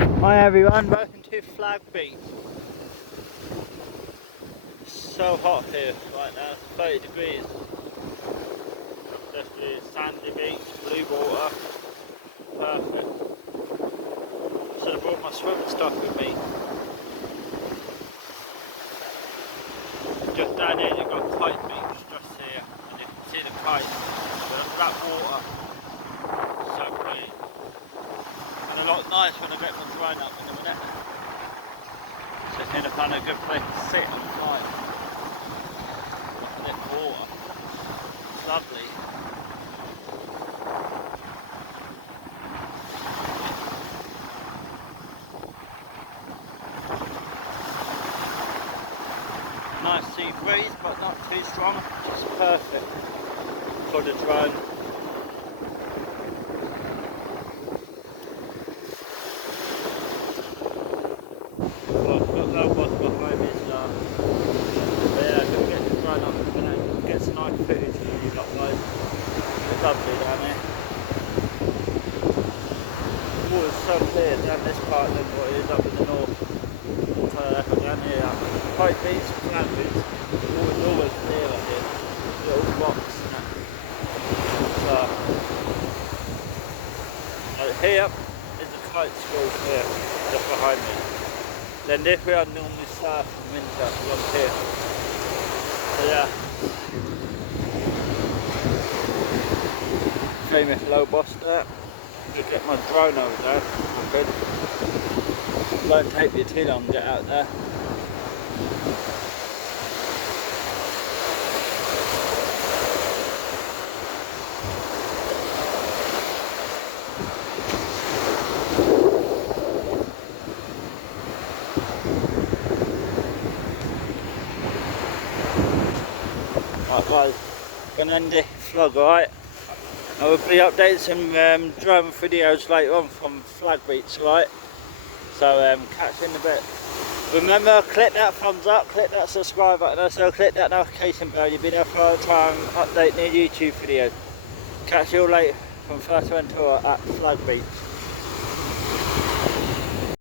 Hi everyone, welcome to Flag Beach. It's so hot here right now, it's 30 degrees. Just a sandy beach, blue water, perfect. Should have brought my swimming stuff with me. Just down here you've got kite beach, just here, and you can see the kites. But that water, so pretty. And a lot nicer when I get my drone up in a minute. Just need to find a good place to sit and fly. Look at this water. It's lovely. Nice sea breeze, but not too strong. Just perfect for the drone. Well, I've got no boss behind me, so yeah, I'm gonna get the drone up and then get some nice footage for you guys. It's lovely down here. The water's so clear down this part than what it is up in the north. Down here, quite beach, flat beach. The water's always clear up here. Little rocks and that. So here is the kite school here, just behind me. Then this way I normally surf in winter along here. So yeah. Famous low boss there. Just get my drone over there. Good. Won't take me too long to get out there. Right guys, gonna end this vlog, alright? I will be updating some drone videos later on from Flag Beach, right? So catch you in a bit. Remember, click that thumbs up, click that subscribe button, also click that notification bell. You'll be there for all the time update new YouTube videos. Catch you all later from fuerteventura at Flag Beach.